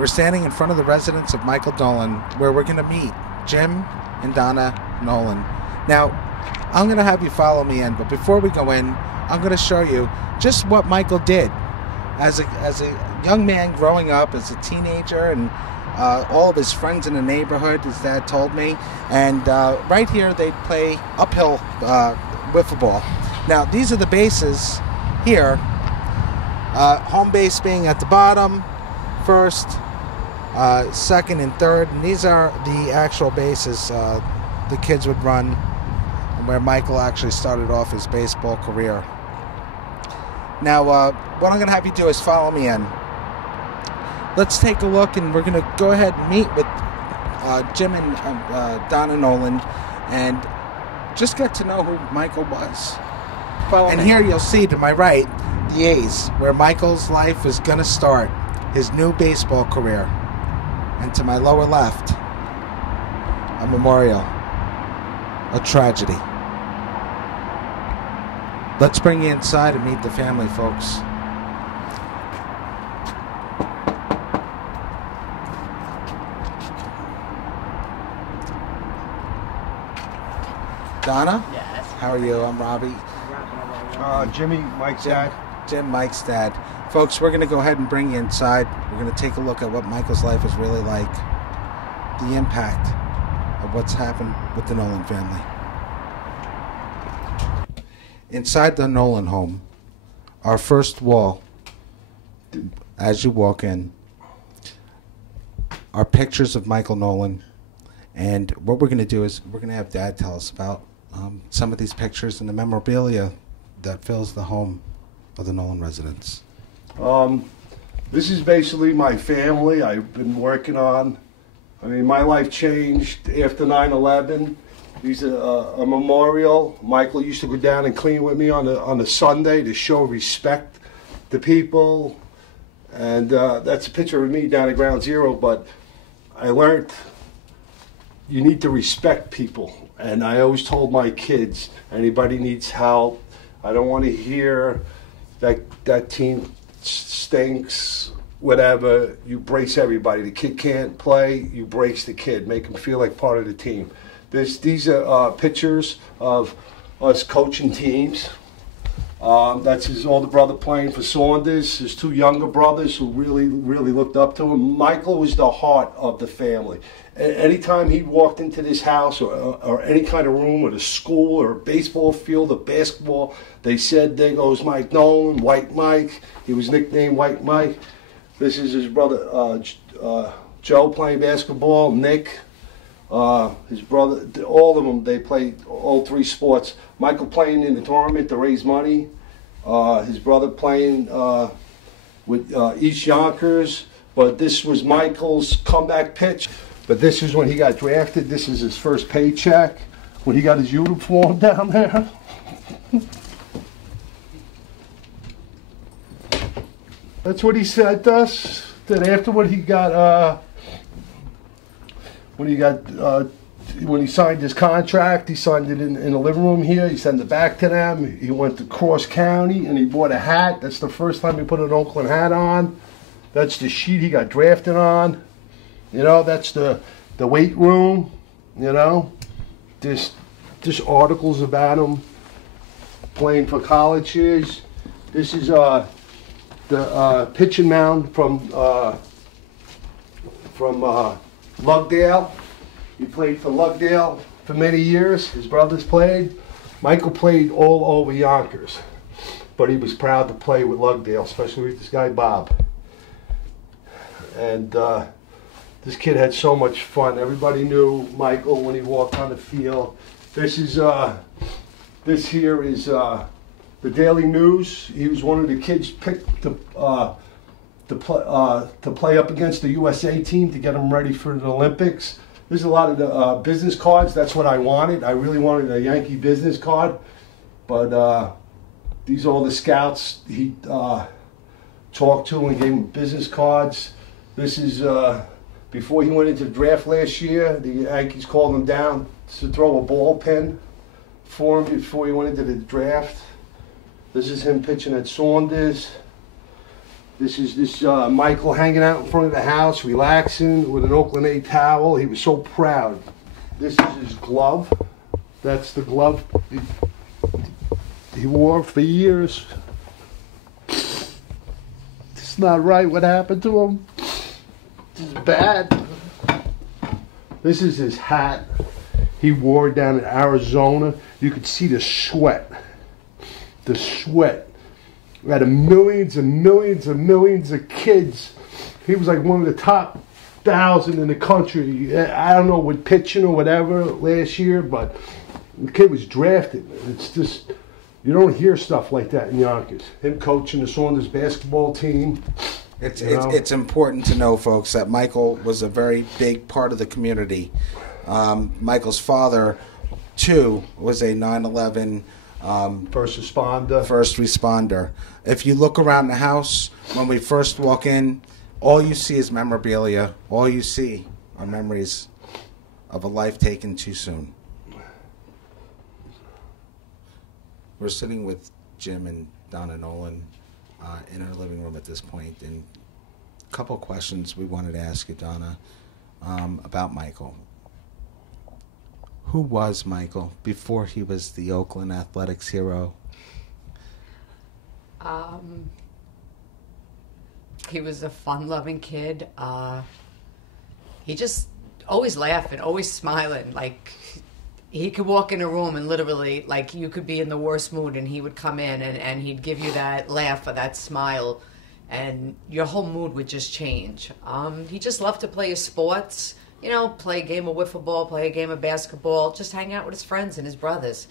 We're standing in front of the residence of Michael Nolan, where we're going to meet Jim and Donna Nolan. Now, I'm going to have you follow me in, but before we go in, I'm going to show you just what Michael did as a young man growing up, as a teenager, and all of his friends in the neighborhood, his dad told me. And right here, they play uphill wiffle ball. Now, these are the bases here. Home base being at the bottom, first, second, and third. And these are the actual bases the kids would run, and where Michael actually started off his baseball career. Now, what I'm going to have you do is follow me in. Let's take a look, and we're going to go ahead and meet with Jim and Donna Nolan and just get to know who Michael was. Follow me. Here you'll see to my right the A's, where Michael's life is going to start, his new baseball career. And to my lower left, a memorial, a tragedy. Let's bring you inside and meet the family, folks. Donna? Yes. How are you? I'm Robbie. Jimmy, Mike's dad. Jim, Mike's dad. Folks, we're going to go ahead and bring you inside. We're going to take a look at what Michael's life is really like, the impact of what's happened with the Nolan family. Inside the Nolan home, our first wall, as you walk in, are pictures of Michael Nolan. And what we're going to do is we're going to have Dad tell us about some of these pictures and the memorabilia that fills the home of the Nolan residence. This is basically my family I've been working on. I mean, my life changed after 9/11. These are a memorial. Michael used to go down and clean with me on a Sunday to show respect to people. And that's a picture of me down at Ground Zero. But I learned you need to respect people. And I always told my kids, anybody needs help. I don't want to hear that team stinks, whatever. You brace everybody. The kid can't play, you brace the kid. Make him feel like part of the team. These are pictures of us coaching teams. That's his older brother playing for Saunders, his two younger brothers who really looked up to him. Michael was the heart of the family. Anytime he walked into this house or any kind of room or the school or a baseball field or basketball, they said, there goes Mike Nolan, White Mike. He was nicknamed White Mike. This is his brother Joe playing basketball, Nick. His brother, all of them, they played all three sports. Michael playing in the tournament to raise money. His brother playing with East Yonkers. But this was Michael's comeback pitch. But this is when he got drafted. This is his first paycheck. When he got his uniform down there. That's what he said to us. That afterward he got when he signed his contract, he signed it in the living room here. He sent it back to them. He went to Cross County and he bought a hat. That's the first time he put an Oakland hat on. That's the sheet he got drafted on. You know, that's the weight room. You know, just articles about him playing for college years. This is the pitching mound from Lugdale. He played for Lugdale for many years. His brothers played. Michael played all over Yonkers, but he was proud to play with Lugdale, especially with this guy Bob. And this kid had so much fun. Everybody knew Michael when he walked on the field. This here is the Daily News. He was one of the kids picked to play up against the USA team to get them ready for the Olympics. There's a lot of the business cards. That's what I wanted. I really wanted a Yankee business card. But these are all the scouts he talked to and gave him business cards. This is before he went into the draft last year. The Yankees called him down to throw a ball pen for him before he went into the draft. This is him pitching at Saunders. This is Michael hanging out in front of the house, relaxing with an Oakland A towel. He was so proud. This is his glove. That's the glove he wore for years. It's not right what happened to him. This is bad. This is his hat he wore down in Arizona. You could see the sweat. The sweat. We had millions and millions and millions of kids. He was like one of the top 1,000 in the country. I don't know with pitching or whatever last year, but the kid was drafted. It's just, you don't hear stuff like that in Yonkers. Him coaching the Saunders basketball team. It's important to know, folks, that Michael was a very big part of the community. Michael's father, too, was a 9/11 first responder. If you look around the house, when we first walk in, all you see is memorabilia. All you see are memories of a life taken too soon. We're sitting with Jim and Donna Nolan in our living room at this point, and a couple of questions we wanted to ask you, Donna, about Michael. Who was Michael before he was the Oakland Athletics hero? He was a fun-loving kid. He just always laughing, always smiling. Like, he could walk in a room and literally, like, you could be in the worst mood and he would come in and he'd give you that laugh or that smile, and your whole mood would just change. He just loved to play his sports. You know, play a game of wiffle ball, play a game of basketball, just hang out with his friends and his brothers.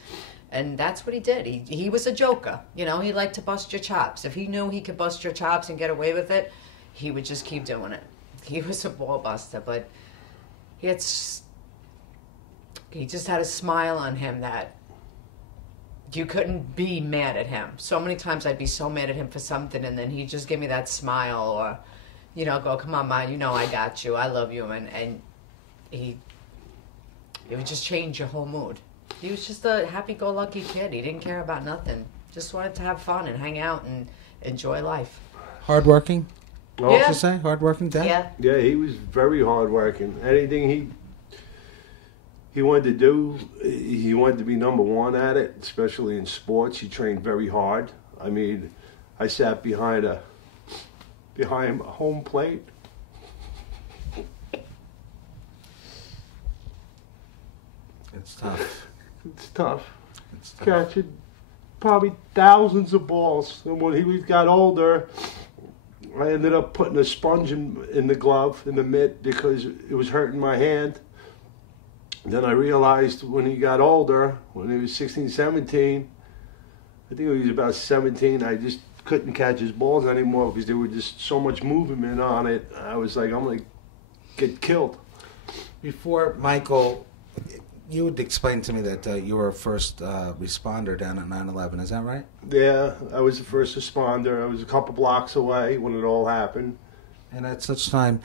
And that's what he did. He was a joker. You know, he liked to bust your chops. If he knew he could bust your chops and get away with it, he would just keep doing it. He was a ball buster, but he just had a smile on him that you couldn't be mad at him. So many times I'd be so mad at him for something, and then he'd just give me that smile or, you know, go, come on, Ma, you know I got you. I love you. And it would just change your whole mood. He was just a happy-go-lucky kid. He didn't care about nothing. Just wanted to have fun and hang out and enjoy life. Hardworking? Oh, What you say? Hardworking dad? Yeah. Yeah, he was very hardworking. Anything he wanted to do, he wanted to be number one at it, especially in sports. He trained very hard. I mean, I sat behind a home plate. It's tough. It's tough. It's tough. Catching probably thousands of balls. And when he got older, I ended up putting a sponge in the glove, in the mitt, because it was hurting my hand. Then I realized when he got older, when he was 16, 17, I think he was about 17, I just couldn't catch his balls anymore because there was just so much movement on it. I was like, I'm going to get killed. Before Michael, you would explain to me that you were a first responder down at 9/11. Is that right? Yeah, I was the first responder. I was a couple blocks away when it all happened. And at such time,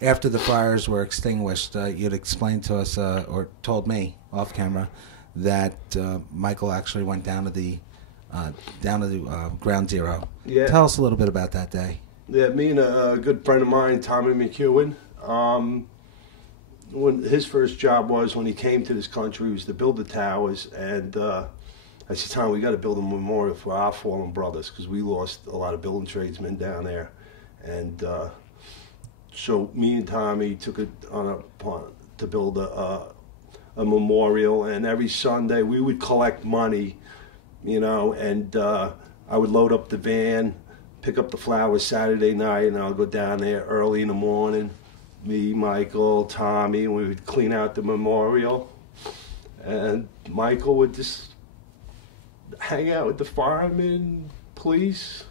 after the fires were extinguished, you'd explained to us, or told me off camera, that Michael actually went down to the ground zero. Yeah. Tell us a little bit about that day. Yeah, me and a good friend of mine, Tommy McEwen, when his first job was when he came to this country was to build the towers, and I said, Tom, we got to build a memorial for our fallen brothers because we lost a lot of building tradesmen down there, and so me and Tommy took it upon to build a memorial, and every Sunday we would collect money, you know, and I would load up the van, pick up the flowers Saturday night, and I'll go down there early in the morning. Me, Michael, Tommy, and we would clean out the memorial. And Michael would just hang out with the firemen, police,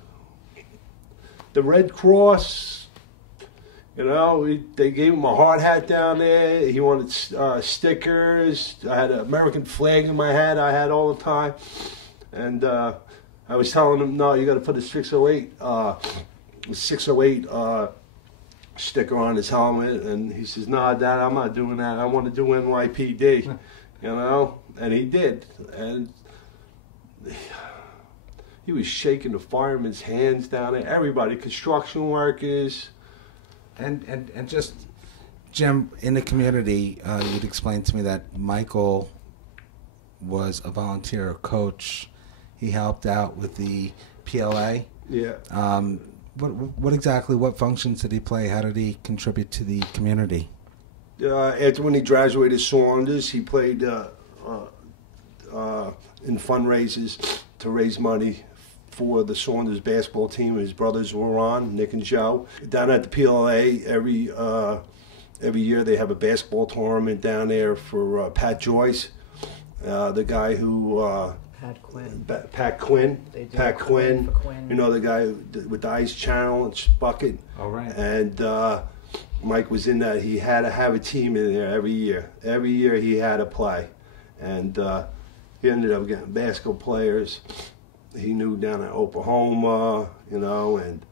the Red Cross. You know, they gave him a hard hat down there. He wanted stickers. I had an American flag in my hat I had all the time. And I was telling him, no, you got to put a 608 sticker on his helmet, and he says, "Nah, Dad, I'm not doing that. I want to do NYPD," you know, and he did, and he was shaking the firemen's hands down there. Everybody, construction workers. And just, Jim, in the community, you'd explained to me that Michael was a volunteer coach. He helped out with the PLA. Yeah. What functions did he play? How did he contribute to the community? After when he graduated Saunders, he played in fundraisers to raise money for the Saunders basketball team his brothers were on, Nick and Joe. Down at the PLA, every year they have a basketball tournament down there for Pat Joyce, the guy who... Pat Quinn. Pat Quinn. Pat Quinn. Quinn. You know, the guy with the ice challenge bucket. All right. And Mike was in that. He had to have a team in there every year. Every year he had to play. And he ended up getting basketball players he knew down in Oklahoma, you know, and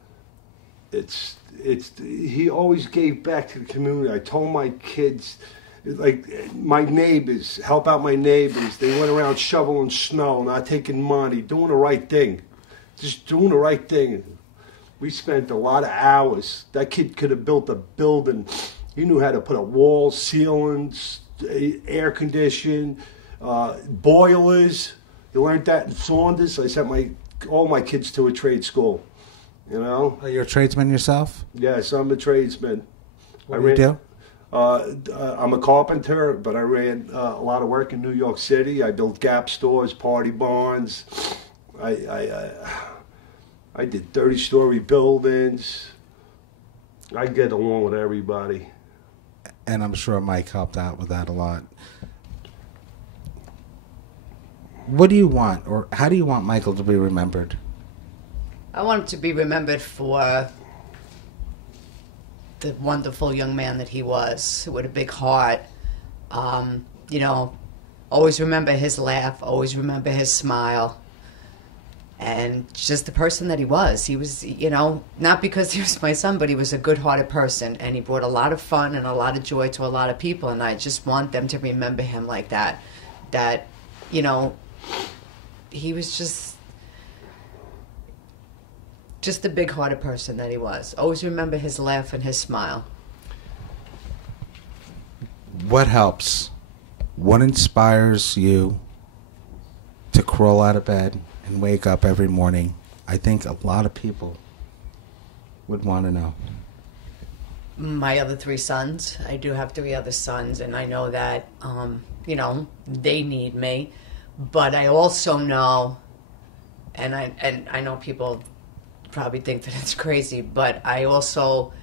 he always gave back to the community. I told my kids, like my neighbors, help out my neighbors. They went around shoveling snow, not taking money, doing the right thing. Just doing the right thing. We spent a lot of hours. That kid could have built a building. He knew how to put up walls, ceilings, air condition, boilers. You learned that in Saunders. I sent all my kids to a trade school, you know. Are you a tradesman yourself? Yes, I'm a tradesman. What do you do? I'm a carpenter, but I ran a lot of work in New York City. I built Gap stores, party barns. I did 30-story buildings. I get along with everybody. And I'm sure Mike helped out with that a lot. What do you want, or how do you want Michael to be remembered? I want him to be remembered for the wonderful young man that he was, with a big heart. You know, always remember his laugh, always remember his smile, and just the person that he was. He was, you know, not because he was my son, but he was a good-hearted person, and he brought a lot of fun and a lot of joy to a lot of people, and I just want them to remember him like that. That, you know, he was just the big-hearted person that he was. Always remember his laugh and his smile. What helps? What inspires you to crawl out of bed and wake up every morning? I think a lot of people would want to know. My other 3 sons. I do have 3 other sons, and I know that, you know, they need me. But I also know, and I know people probably think that it's crazy, but I also,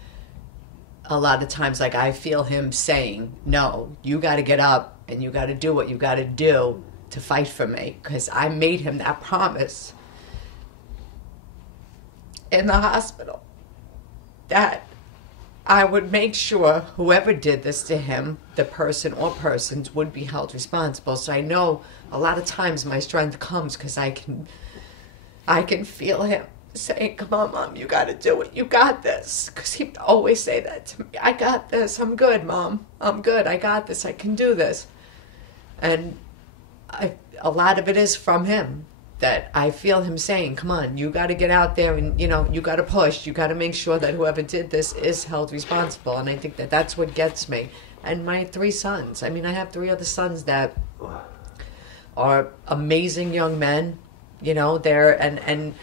a lot of times, like, I feel him saying, no, you got to get up and you got to do what you got to do to fight for me, because I made him that promise in the hospital that I would make sure whoever did this to him, the person or persons, would be held responsible. So I know a lot of times my strength comes because I can feel him saying, come on, Mom, you got to do it. You got this. Because he would always say that to me. I got this. I'm good, Mom. I'm good. I got this. I can do this. And a lot of it is from him, that I feel him saying, come on, you got to get out there and, you know, you got to push. You got to make sure that whoever did this is held responsible. And I think that that's what gets me. And my 3 sons. I mean, I have 3 other sons that are amazing young men. You know, and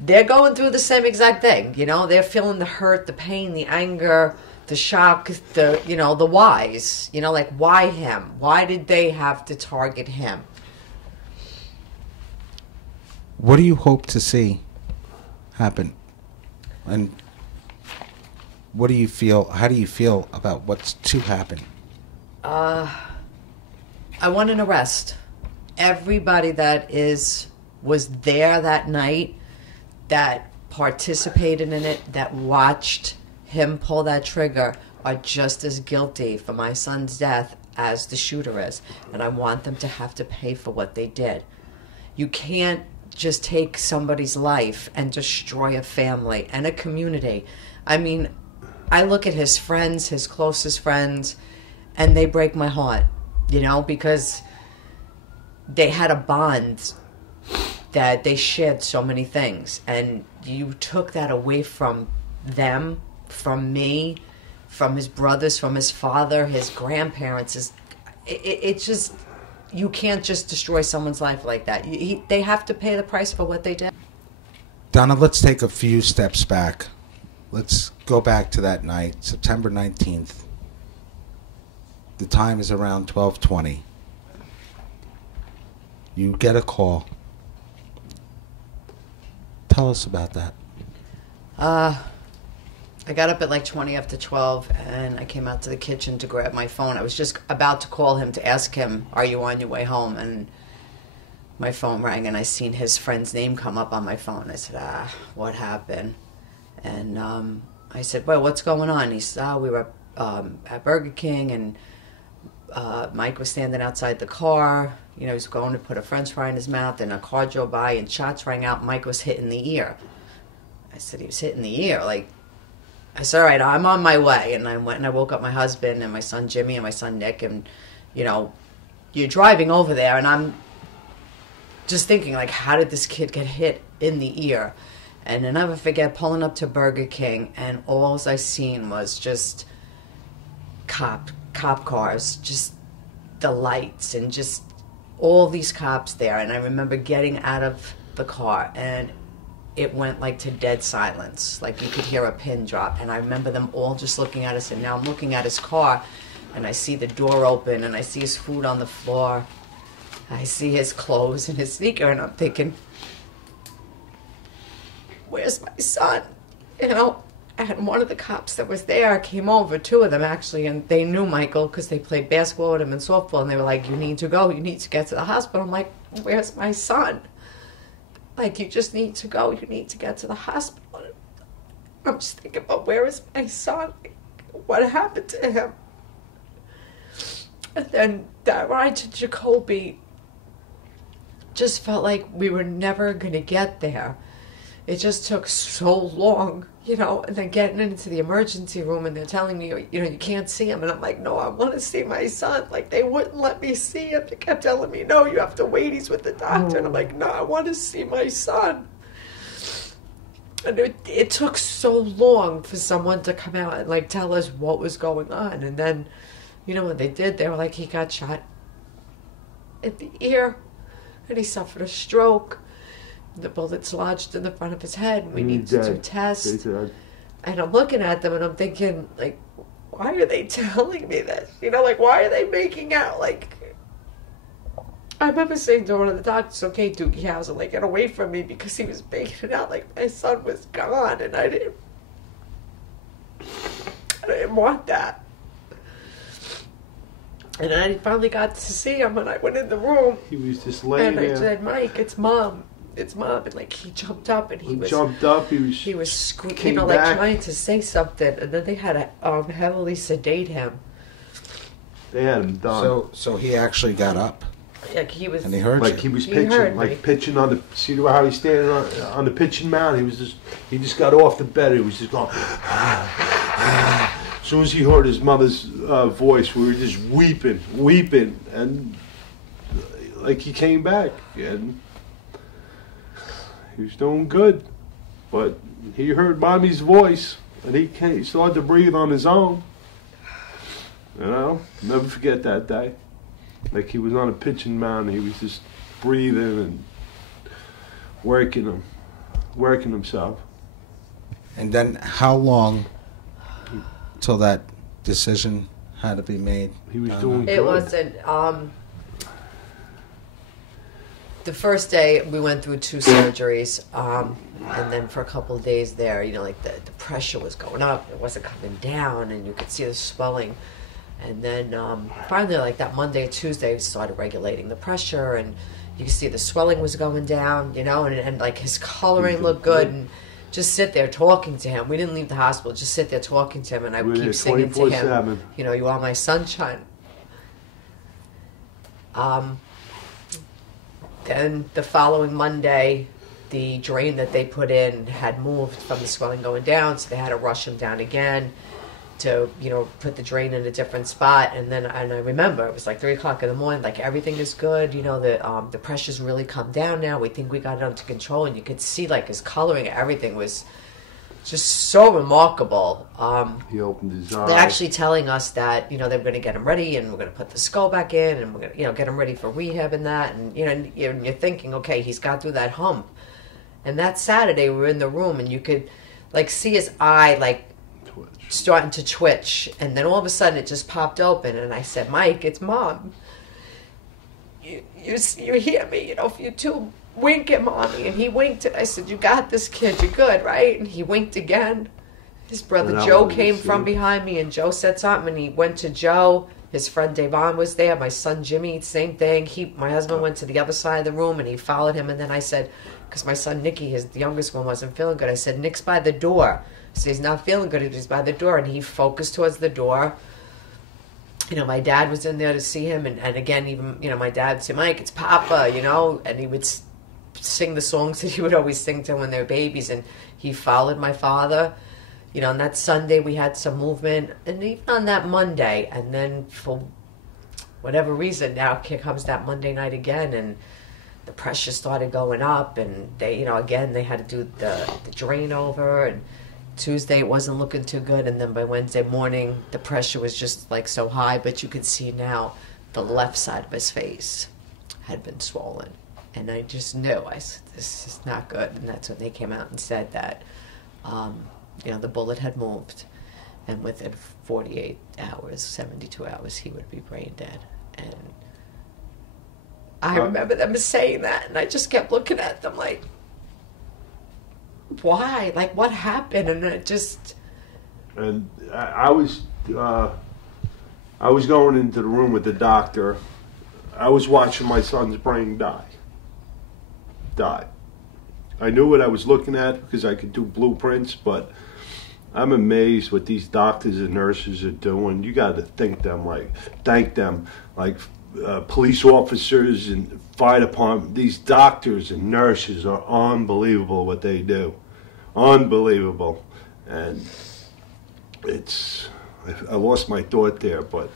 they're going through the same exact thing. You know, they're feeling the hurt, the pain, the anger, the shock, the whys. You know, like, why him? Why did they have to target him? What do you hope to see happen? And what do you feel, how do you feel about what's to happen? I want an arrest. Everybody that was there that night, that participated in it, that watched him pull that trigger, are just as guilty for my son's death as the shooter is. And I want them to have to pay for what they did. You can't just take somebody's life and destroy a family and a community. I mean, I look at his friends, his closest friends, and they break my heart, you know, because they had a bond that they shared so many things, and you took that away from them, from me, from his brothers, from his father, his grandparents. It's just, you can't just destroy someone's life like that. They have to pay the price for what they did. Donna, let's take a few steps back. Let's go back to that night, September 19th. The time is around 12:20. You get a call. Tell us about that. I got up at like 20 after 12, and I came out to the kitchen to grab my phone. I was just about to call him to ask him, are you on your way home? And my phone rang, and I seen his friend's name come up on my phone. I said, what happened? And I said, well, what's going on? He said, we were at Burger King, and Mike was standing outside the car. You know, he was going to put a french fry in his mouth, and a car drove by, and shots rang out. Mike was hit in the ear. I said, he was hit in the ear? Like, I said, all right, I'm on my way. And I went and I woke up my husband and my son Jimmy and my son Nick. And, you know, you're driving over there, and I'm just thinking, like, how did this kid get hit in the ear? And I'll never forget pulling up to Burger King, and all I seen was just cop cars, just the lights, and just all these cops there. And I remember getting out of the car, and it went like to dead silence. Like you could hear a pin drop. And I remember them all just looking at us, and now I'm looking at his car, and I see the door open, and I see his food on the floor. I see his clothes and his sneaker, and I'm thinking, where's my son? You know, and one of the cops that was there came over, two of them actually, and they knew Michael because they played basketball with him and softball, and they were like, you need to go, you need to get to the hospital. I'm like, where's my son? Like, you just need to go, you need to get to the hospital. I'm just thinking, but where is my son? Like, what happened to him? And then that ride to Jacoby just felt like we were never going to get there. It just took so long, you know, and then getting into the emergency room, and they're telling me, you know, you can't see him. And I'm like, no, I want to see my son. Like, they wouldn't let me see him. They kept telling me, no, you have to wait. He's with the doctor. And I'm like, no, I want to see my son. And it took so long for someone to come out and, like, tell us what was going on. And then, you know what they did? They were like, he got shot in the ear, and he suffered a stroke. The bullets lodged in the front of his head, and we need to do tests. And I'm looking at them, and I'm thinking, like, why are they telling me this? You know, like, why are they making out? Like, I remember saying to one of the doctors, okay, Doogie Howser, like, get away from me, because he was making it out like my son was gone, and I didn't want that. And I finally got to see him, and I went in the room. He was just laying there. And I said, Mike, it's Mom. It's Mom. And, like, he jumped up, and he was squeaking, you know, like, trying to say something. And then they had to heavily sedate him. They had him done. So he actually got up? Like, he was... And he heard like you. he was pitching, like pitching on the... See how he's standing on the pitching mound? He just got off the bed. He was just going... As soon as he heard his mother's voice, we were just weeping. And, like, he came back, and... He was doing good, but he heard Mommy's voice, and he started to breathe on his own. You know, never forget that day. Like, he was on a pitching mound, and he was just breathing and working himself. And then how long till that decision had to be made? He was doing good. It wasn't... The first day, we went through 2 surgeries, and then for a couple of days there, you know, like, the pressure was going up, it wasn't coming down, and you could see the swelling. And then finally, like, that Monday or Tuesday, we started regulating the pressure, and you could see the swelling was going down, you know, and like, his coloring looked good, and just sit there talking to him. We didn't leave the hospital, just sit there talking to him, and I would keep singing to him, you know, you are my sunshine. Then the following Monday, the drain that they put in had moved from the swelling going down, so they had to rush him down again to, you know, put the drain in a different spot. And I remember it was like 3 o'clock in the morning, like everything is good. You know, the pressure's really come down now. We think we got it under control. And you could see like his coloring, everything was just so remarkable. He opened his eyes. They're actually telling us that, you know, they're going to get him ready and we're going to put the skull back in and we're going to, you know, get him ready for rehab and that. And, you know, and you're thinking, okay, he's got through that hump. And that Saturday we were in the room and you could like see his eye like starting to twitch. And then all of a sudden it just popped open. And I said, Mike, it's Mom. You hear me, you know, if you two wink at Mommy. And he winked and I said, you got this, kid, you're good, right? And he winked again. His brother Joe came from behind me and Joe said something and he went to Joe. His friend Davon was there. My son Jimmy, same thing. My husband went to the other side of the room and he followed him. And then I said, because my son Nicky, the youngest one, wasn't feeling good, I said, Nick's by the door. So he's not feeling good. He's by the door. And he focused towards the door. You know, my dad was in there to see him. And again, even, you know, my dad would say, Mike, it's Papa, you know. And he would sing the songs that he would always sing to when they were babies. And he followed my father. You know, on that Sunday we had some movement. And even on that Monday. And then for whatever reason, now here comes that Monday night again. And the pressure started going up. And they, you know, again, they had to do the drain over. And Tuesday it wasn't looking too good. And then by Wednesday morning, the pressure was just like so high. But you could see now the left side of his face had been swollen. And I just knew, I said, this is not good. And that's when they came out and said that, you know, the bullet had moved. And within 48 hours, 72 hours, he would be brain dead. And I remember them saying that. And I just kept looking at them like, why? Like, what happened? And it just... And I was going into the room with the doctor. I was watching my son's brain die. I knew what I was looking at because I could do blueprints, but I'm amazed what these doctors and nurses are doing. You got to thank them like police officers and fire department. These doctors and nurses are unbelievable what they do. Unbelievable. And I lost my thought there, but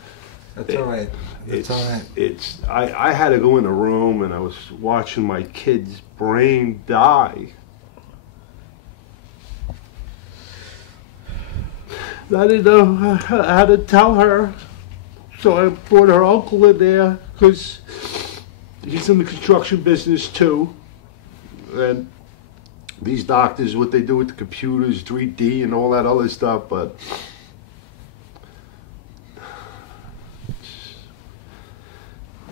that's all right. That's all right. I had to go in a room and I was watching my kid's brain die. I didn't know how to tell her, so I brought her uncle in there because he's in the construction business too. And these doctors, what they do with the computers, 3D and all that other stuff, but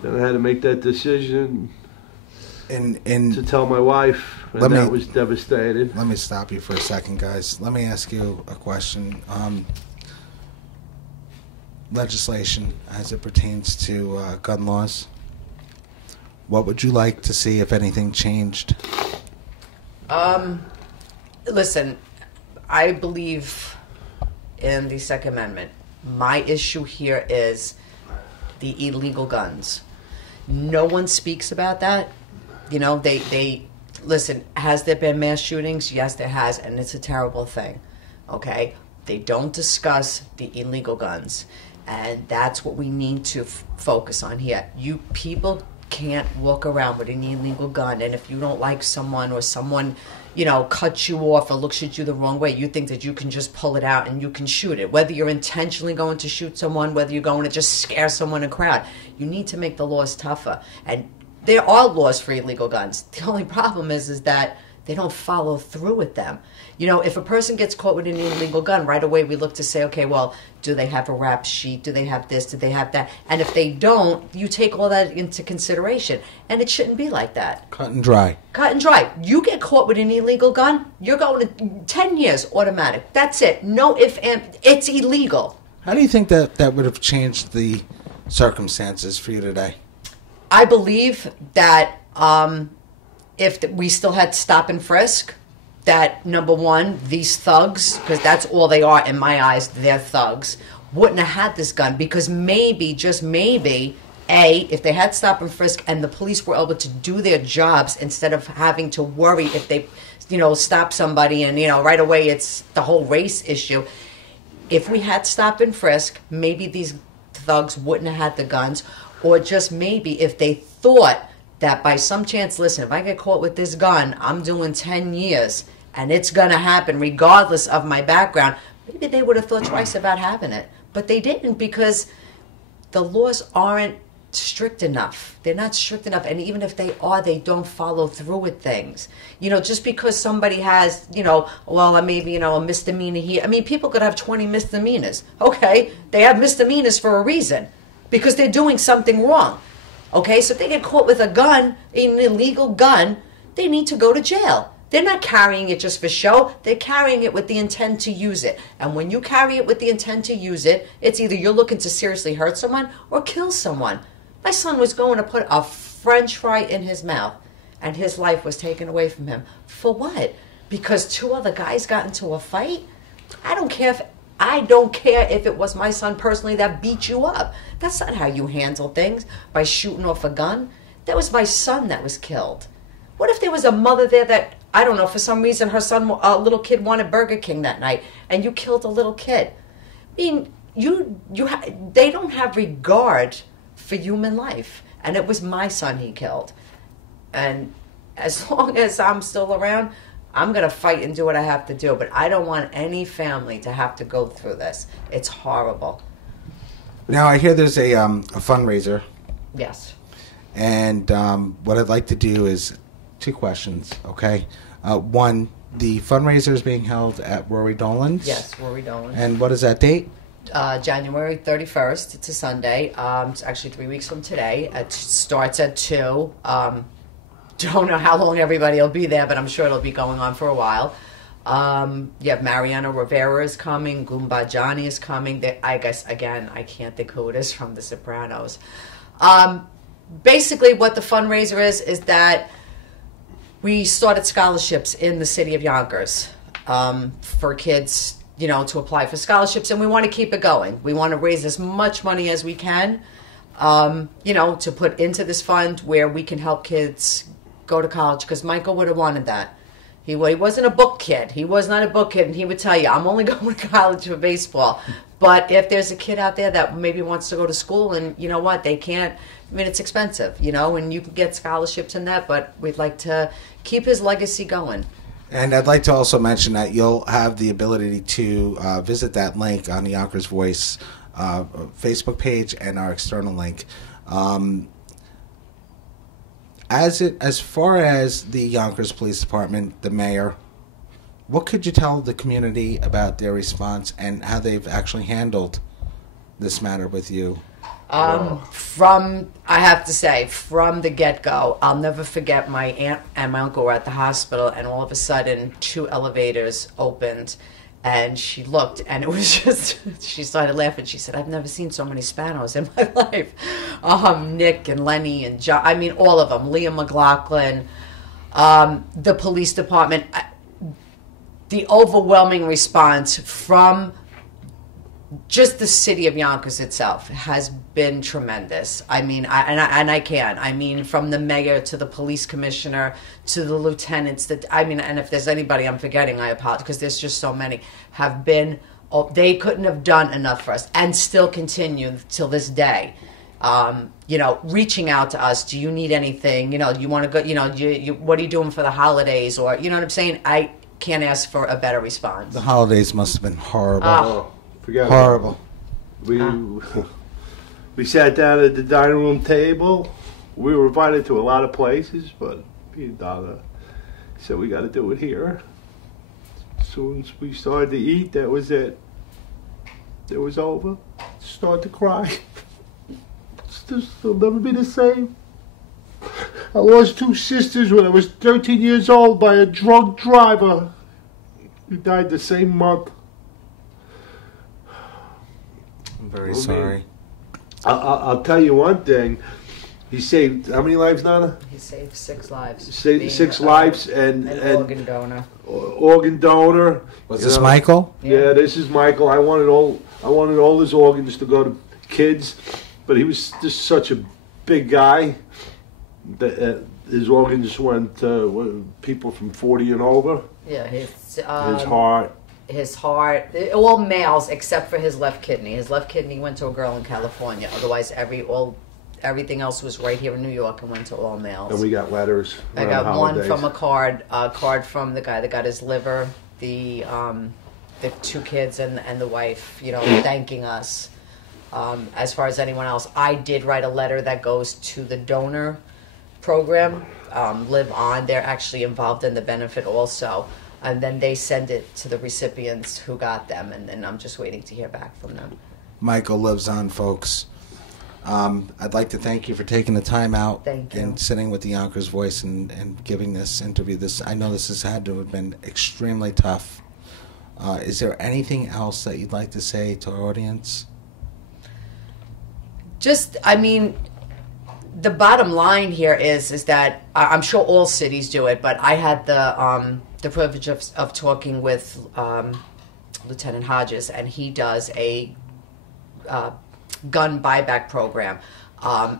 then I had to make that decision to tell my wife, and that was devastating. Let me stop you for a second, guys. Let me ask you a question. Legislation as it pertains to gun laws, what would you like to see, if anything, changed? Listen, I believe in the Second Amendment. My issue here is the illegal guns. No one speaks about that. You know, they listen, has there been mass shootings? Yes, there has, and it's a terrible thing. Okay? They don't discuss the illegal guns. And that's what we need to focus on here. You people can't walk around with an illegal gun, and if you don't like someone or someone, you know, cuts you off or looks at you the wrong way, you think that you can just pull it out and you can shoot it. Whether you're intentionally going to shoot someone, whether you're going to just scare someone in a crowd, you need to make the laws tougher. And there are laws for illegal guns. The only problem is that they don't follow through with them. You know, if a person gets caught with an illegal gun, right away we look to say, okay, well, do they have a rap sheet? Do they have this? Do they have that? And if they don't, you take all that into consideration. And it shouldn't be like that. Cut and dry. Cut and dry. You get caught with an illegal gun, you're going to 10 years automatic. That's it. No if and it's illegal. How do you think that would have changed the circumstances for you today? I believe that if we still had stop and frisk, that, number one, these thugs, because that's all they are in my eyes, they're thugs, wouldn't have had this gun. Because maybe, just maybe, if they had stop and frisk and the police were able to do their jobs instead of having to worry if they, you know, stop somebody and, you know, right away it's the whole race issue. if we had stop and frisk, maybe these thugs wouldn't have had the guns, or just maybe if they thought that by some chance, listen, if I get caught with this gun, I'm doing 10 years, and it's going to happen regardless of my background, maybe they would have thought twice about having it. But they didn't, because the laws aren't strict enough. They're not strict enough, and even if they are, they don't follow through with things. You know, just because somebody has, you know, well, maybe, you know, a misdemeanor here. I mean, people could have 20 misdemeanors. Okay, they have misdemeanors for a reason, because they're doing something wrong. Okay, so if they get caught with a gun, an illegal gun, they need to go to jail. They're not carrying it just for show. They're carrying it with the intent to use it. And when you carry it with the intent to use it, it's either you're looking to seriously hurt someone or kill someone. My son was going to put a French fry in his mouth, and his life was taken away from him. For what? Because two other guys got into a fight? I don't care if it was my son personally that beat you up. That's not how you handle things, by shooting off a gun. That was my son that was killed. What if there was a mother there that, I don't know, for some reason her son, a little kid, wanted Burger King that night, and you killed a little kid? I mean, they don't have regard for human life. And it was my son he killed. And as long as I'm still around, I'm going to fight and do what I have to do. But I don't want any family to have to go through this. It's horrible. Now, I hear there's a fundraiser. Yes. And what I'd like to do is 2 questions, okay? One, the fundraiser is being held at Rory Dolan's? Yes, Rory Dolan's. And what is that date? January 31st. It's a Sunday. It's actually 3 weeks from today. It starts at 2. Don't know how long everybody will be there, but I'm sure it'll be going on for a while. You have Mariano Rivera is coming. Goomba Johnny is coming. I guess, again, I can't think who it is from The Sopranos. Basically, what the fundraiser is that we started scholarships in the city of Yonkers for kids, you know, to apply for scholarships, and we want to keep it going. We want to raise as much money as we can, you know, to put into this fund where we can help kids go to college, because Michael would have wanted that. He wasn't a book kid. He was not a book kid, and he would tell you, I'm only going to college for baseball. But if there's a kid out there that maybe wants to go to school, and you know what, they can't, I mean, it's expensive, you know, and you can get scholarships in that, but we'd like to keep his legacy going. And I'd like to also mention that you'll have the ability to visit that link on the Yonkers Voice Facebook page and our external link. As far as the Yonkers Police Department, the mayor, what could you tell the community about their response and how they've actually handled this matter with you? I have to say, from the get-go, I'll never forget my aunt and my uncle were at the hospital, and all of a sudden 2 elevators opened, and she looked, and it was just, she started laughing. She said, I've never seen so many Spanos in my life. Nick and Lenny and John, I mean, all of them, Liam McLaughlin, the police department, the overwhelming response from just the city of Yonkers itself has been tremendous. I mean, I can't. I mean, from the mayor to the police commissioner to the lieutenants. And if there's anybody I'm forgetting, I apologize, because there's just so many. Have been. They couldn't have done enough for us, and still continue till this day. You know, reaching out to us. Do you need anything? You know, you want to go? You know, what are you doing for the holidays? Or you know what I'm saying? I can't ask for a better response. The holidays must have been horrible. Forget Horrible. We sat down at the dining room table. We were invited to a lot of places, but me and Donna said we got to do it here. As soon as we started to eat, that was it. It was over. Started to cry. It'll never be the same. I lost 2 sisters when I was 13 years old by a drunk driver who died the same month. I'm very sorry. I'll tell you one thing. He saved how many lives, Nana? He saved 6 lives. 6 lives and organ donor. Organ donor. Was this Michael? Yeah, this is Michael. I wanted all his organs to go to kids, but he was just such a big guy that his organs went to people from 40 and over. Yeah, his his heart. his heart, all males except for his left kidney. His left kidney went to a girl in California. Otherwise, everything else was right here in New York and went to all males. And we got letters. I got one from a card from the guy that got his liver, the 2 kids and the wife, thanking us. As far as anyone else, I did write a letter that goes to the donor program, Live On. They're actually involved in the benefit also. And then they send it to the recipients who got them, and then I'm just waiting to hear back from them. Michael lives on, folks. I'd like to thank you for taking the time out and sitting with the Yonkers Voice and giving this interview. I know this has had to have been extremely tough. Is there anything else that you'd like to say to our audience? The bottom line here is that I'm sure all cities do it, but I had the privilege of talking with Lieutenant Hodges, and he does a gun buyback program.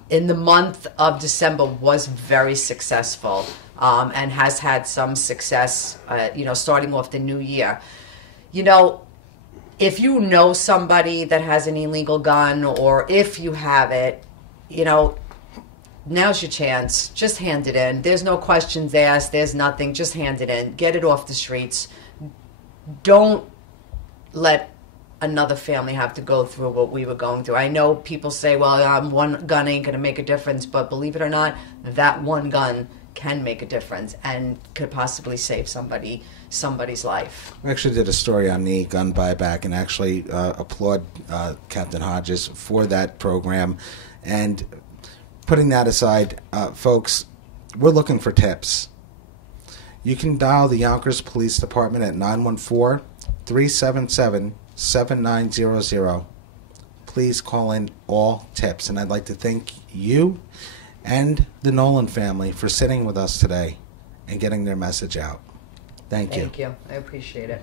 In the month of December was very successful and has had some success, starting off the new year. If you know somebody that has an illegal gun, or if you have it, now's your chance. Just hand it in. There's no questions asked. There's nothing. Just hand it in. Get it off the streets. Don't let another family have to go through what we were going through. I know people say, well, one gun ain't going to make a difference, but believe it or not, that one gun can make a difference and could possibly save somebody's life. We actually did a story on the gun buyback and actually applaud Captain Hodges for that program. And putting that aside, folks, we're looking for tips. You can dial the Yonkers Police Department at 914-377-7900. Please call in all tips. And I'd like to thank you and the Nolan family for sitting with us today and getting their message out. Thank you. Thank you. I appreciate it.